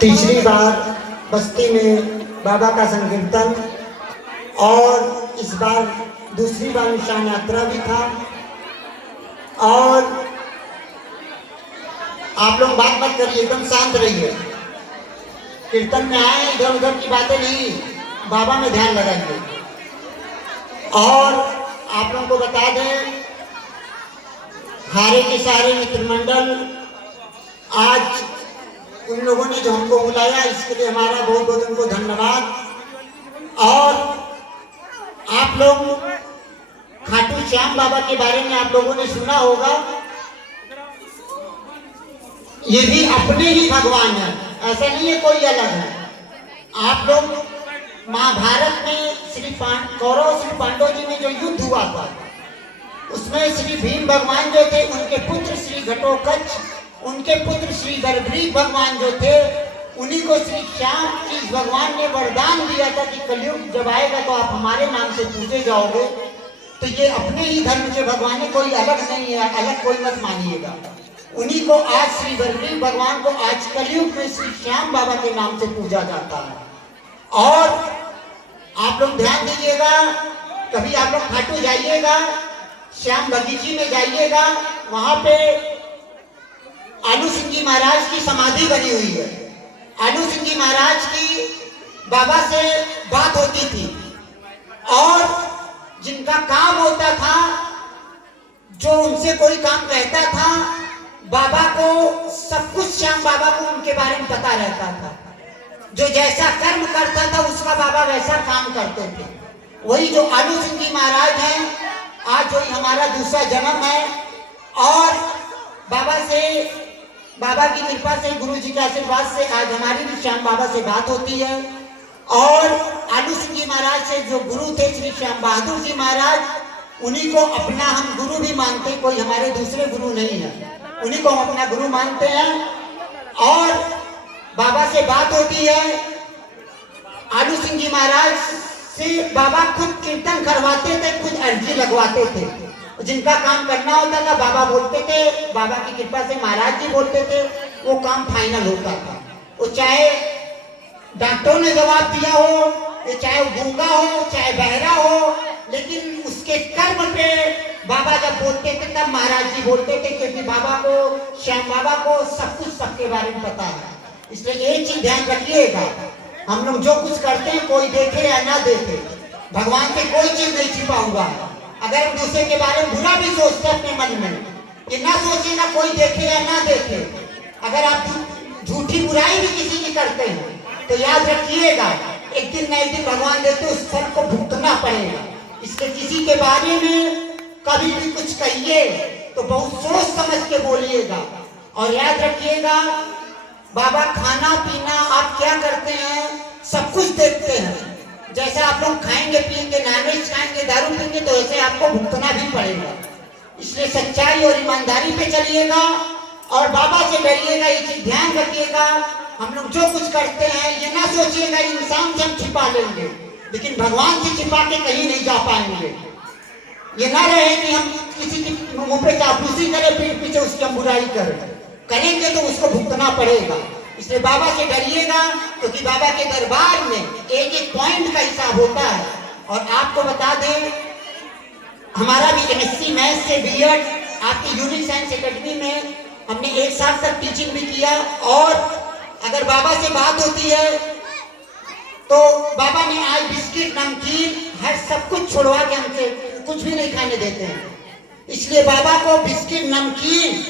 तीसरी बार बस्ती में बाबा का संकीर्तन और इस बार दूसरी बार निशान यात्रा भी था। और आप लोग बात मत करिए, एकदम शांत रहिए। कीर्तन में आए, इधर उधर की बातें नहीं, बाबा में ध्यान लगाइए। और आप लोगों को बता दें, हारे के सारे मित्रमंडल, आज उन लोगों ने जो हमको बुलाया इसके लिए हमारा बहुत बहुत उनको धन्यवाद। और आप लोग खाटू श्याम बाबा के बारे में आप लोगों ने सुना होगा, ये भी अपने ही भगवान है, ऐसा नहीं है कोई अलग है। आप लोग महाभारत में श्री कौरव श्री पांडव जी में जो युद्ध हुआ था, उसमें श्री भीम भगवान जो थे, उनके पुत्र श्री घटोत्कच, उनके पुत्र श्री गर्भरीक भगवान जो थे, उन्हीं को श्री श्याम जी भगवान ने वरदान दिया था कि कलयुग जब आएगा तो आप हमारे नाम से पूजे जाओगे। तो ये अपने ही धर्म के भगवान है, कोई अलग नहीं है, अलग कोई मत मानिएगा। उन्हीं को आज श्री गर्भरीक भगवान को आज कलयुग में श्री श्याम बाबा के नाम से पूजा जाता है। और आप लोग ध्यान दीजिएगा, कभी आप लोग खाटू जाइएगा, श्याम बगीची में जाइएगा, वहां पे आलू सिंह जी महाराज की समाधि बनी हुई है। आलू सिंह जी महाराज की बाबा से बात होती थी और जिनका काम होता था, जो उनसे कोई काम कहता था, बाबा को सब कुछ श्याम बाबा को उनके बारे में पता रहता था। जो जैसा कर्म करता था उसका बाबा वैसा काम करते थे। वही जो आलू सिंह जी महाराज हैं, आज वही हमारा दूसरा जन्म है। और बाबा की कृपा से, गुरु जी के आशीर्वाद से आज हमारी भी श्याम बाबा से बात होती है। और आलू सिंह जी महाराज से जो गुरु थे श्री श्याम बहादुर जी महाराज, उन्हीं को अपना हम गुरु भी मानते हैं, कोई हमारे दूसरे गुरु नहीं है, उन्हीं को हम अपना गुरु मानते हैं। और बाबा से बात होती है। आलू सिंह जी महाराज से बाबा खुद कीर्तन करवाते थे, खुद अर्जी लगवाते थे। जिनका काम करना होता था बाबा बोलते थे, बाबा की कृपा से महाराज जी बोलते थे, वो काम फाइनल होता था। वो चाहे डॉक्टरों ने जवाब दिया हो, चाहे वो गूंगा हो, चाहे बहरा हो, लेकिन उसके कर्म पे बाबा जब बोलते थे तब महाराज जी बोलते थे, क्योंकि बाबा को, श्याम बाबा को सब कुछ सबके बारे में पता है। इसलिए एक चीज ध्यान रखिएगा, हम लोग जो कुछ करते हैं, कोई देखे या ना देखे, भगवान से कोई चीज नहीं छिपा हुआ है। अगर हम दूसरे के बारे में बुरा भी सोचते हैं अपने मन में, ये ना सोचे ना कोई देखे या ना देखे। अगर आप झूठी बुराई भी किसी की करते हैं तो याद रखिएगा, एक दिन न एक दिन भगवान देते उस फल को भुगतना पड़ेगा। इसलिए किसी के बारे में कभी भी कुछ कहिए तो बहुत सोच समझ के बोलिएगा। और याद रखिएगा, बाबा खाना पीना आप क्या करते हैं सब कुछ देखते हैं। जैसे आप लोग खाएंगे पिएंगे, नॉनवेज खाएंगे, दारू पीएंगे, तो ऐसे आपको भुगतना भी पड़ेगा। इसलिए सच्चाई और ईमानदारी पे चलिएगा और बाबा से डरिएगा, ये चीज ध्यान रखिएगा। हम लोग जो कुछ करते हैं ये ना सोचिएगा इंसान से हम छिपा लेंगे, लेकिन भगवान से छिपा के कहीं नहीं जा पाएंगे। ये ना रहे कि हम किसी की मुंह पे चापलूसी करें, पीठ पीछे उसकी हम बुराई करेंगे तो उसको भुगतना पड़ेगा। इसलिए बाबा से डरिएगा, क्योंकि बाबा के दरबार में एक एक पॉइंट का हिसाब होता है। और आपको बता दें, हमारा भी एमएससी मैथ्स से बीएड आपकी यूनिक साइंस एकेडमी में हमने एक साल तक टीचिंग भी किया। और अगर बाबा से बात होती है तो बाबा ने आज बिस्किट, नमकीन, हर सब कुछ छोड़वा के हमसे कुछ भी नहीं खाने देते हैं। इसलिए बाबा को बिस्किट, नमकीन,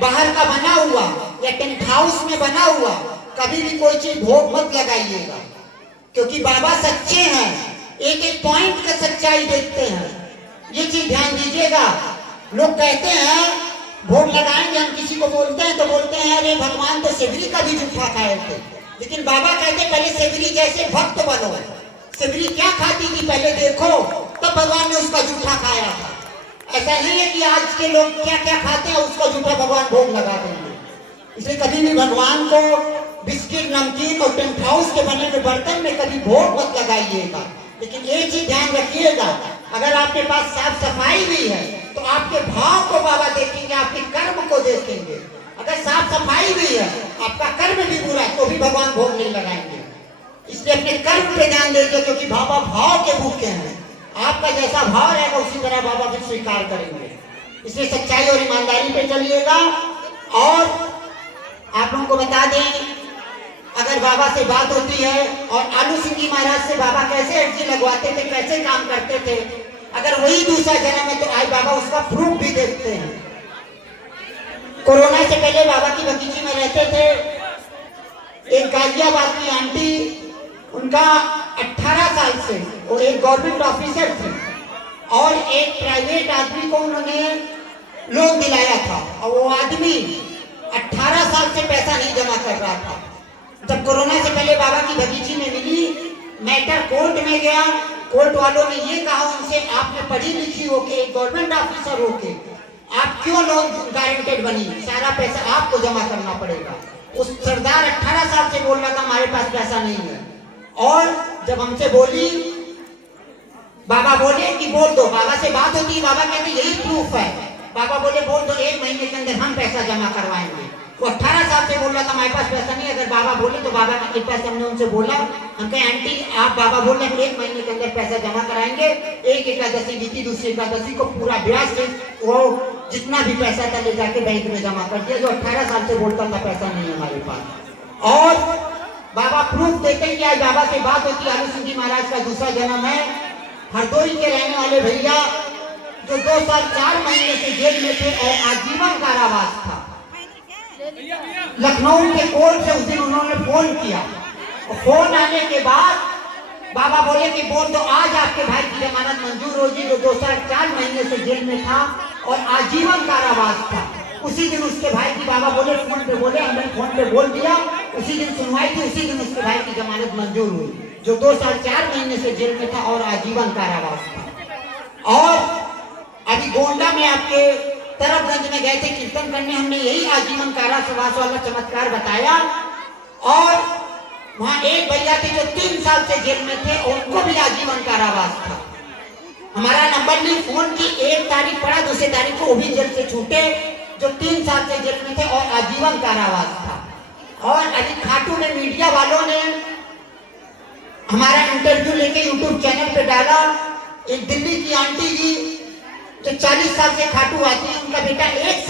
बाहर का बना हुआ या टेंट हाउस में बना हुआ कभी भी कोई चीज भोग मत लगाइएगा, क्योंकि बाबा सच्चे हैं, एक एक पॉइंट का सच्चाई देखते हैं। ये चीज ध्यान दीजिएगा। लोग कहते हैं भोग लगाएंगे, हम किसी को बोलते हैं तो बोलते हैं अरे भगवान तो सेवरी का भी जूठा खाए थे, लेकिन बाबा कहते पहले सेवरी जैसे भक्त बनो। सेवरी क्या खाती थी पहले देखो, तब भगवान ने उसका जूठा खाया था। ऐसा नहीं है कि आज के लोग क्या क्या खाते हैं उसका जूठा भगवान भोग लगा देंगे। इसलिए कभी भी भगवान को बिस्किट, नमकीन और टेंट हाउस के बने हुए बर्तन में कभी भोग मत लगाइएगा। लेकिन एक चीज ध्यान रखिएगा, अगर आपके पास साफ सफाई भी है तो आपके भाव को बाबा देखेंगे, आपके कर्म को देखेंगे। अगर साफ सफाई भी है, आपका कर्म भी बुरा तो भी भी भगवान भोग नहीं लगाएंगे। इसलिए अपने कर्म पे ध्यान दीजिए, क्योंकि बाबा भाव के भूखे हैं। आपका जैसा भाव रहेगा उसी तरह बाबा फिर स्वीकार करेंगे। इसलिए सच्चाई और ईमानदारी पे चलिएगा। और आप लोगों को बता दें, अगर बाबा से बात होती है और आलू सिंह जी महाराज से बाबा कैसे अर्जी लगवाते थे, कैसे काम करते थे, अगर वही दूसरा जन्म है तो आज बाबा उसका प्रूफ भी देखते हैं। कोरोना से पहले बाबा की बगीची में रहते थे। एक गाजियाबाद की आंटी, उनका 18 साल से वो एक गवर्नमेंट ऑफिसर थे और एक प्राइवेट आदमी को उन्होंने लोन दिलाया था और वो आदमी 18 साल से पैसा नहीं जमा कर रहा था। जब कोरोना से पहले बाबा की बगीची में मिली, मैटर कोर्ट में गया। कोर्ट वालों ने ये कहा उनसे, आपने पढ़ी लिखी होके, एक गवर्नमेंट ऑफिसर होके आप क्यों लोन गारंटेड बनी? सारा पैसा आपको जमा करना पड़ेगा। उस सरदार 18 साल से बोल रहा था हमारे पास पैसा नहीं है। और जब हमसे बोली, बाबा बोले कि बोल दो। बाबा से बात होती, बाबा कहते यही प्रूफ है। बाबा बोले बोल दो, 1 महीने के अंदर हम पैसा जमा करवाएंगे। वो 18 साल से बोल रहा था हमारे पास पैसा नहीं। अगर बाबा बोले तो बाबा की कृपा से हमने उनसे बोला, हम कहे आंटी आप, बाबा बोल रहे हैं 1 महीने के अंदर पैसा जमा कराएंगे। एक एकादशी बीती, दूसरी एकादशी को पूरा ब्याज से वो जितना भी पैसा था ले जाके बैंक में जमा कर दिया। जो 18 साल से बोलता था पैसा नहीं है हमारे पास। और बाबा प्रूफ देते हैं कि आज बाबा से बात होती है। आलू सिंह जी महाराज का दूसरा जन्म है। हरदोई के रहने वाले भैया जो 2 साल 4 महीने से जेल में थे और आजीवन कारावास था। लखनऊ के कोर्ट से उस दिन उन्होंने फोन किया और फोन आने के बाद बाबा बोले कि बोल दो, आज आपके भाई की जमानत मंजूर होगी, जो 2 साल 4 महीने से जेल में था और आजीवन कारावास था। उसी दिन उसके भाई की, बाबा बोले फोन पे बोले, हमने फोन पे बोल दिया, उसी दिन सुनवाई थी, उसी दिन उसके भाई की जमानत मंजूर हुई, जो 2 साल 4 महीने से जेल में था और आजीवन कारावास था। और अभी गोंडा में आपके तरफगंज में गए थे कीर्तन करने, हमने यही आजीवन कारावास वाला चमत्कार बताया। और वहां एक भैया थे जो 3 साल से जेल में थे, उनको भी आजीवन कारावास था। हमारा नंबर ली, फोन की, 1 तारीख पड़ा, दूसरी तारीख को वो भी जेल से छूटे, जो 3 साल से जेल में थे और आजीवन कारावास था। और अभी खाटू में मीडिया वालों ने हमारा इंटरव्यू लेके यूट्यूब चैनल पे डाला। एक दिल्ली की आंटी जी जो 40 साल से खाटू आती है, उनका बेटा 1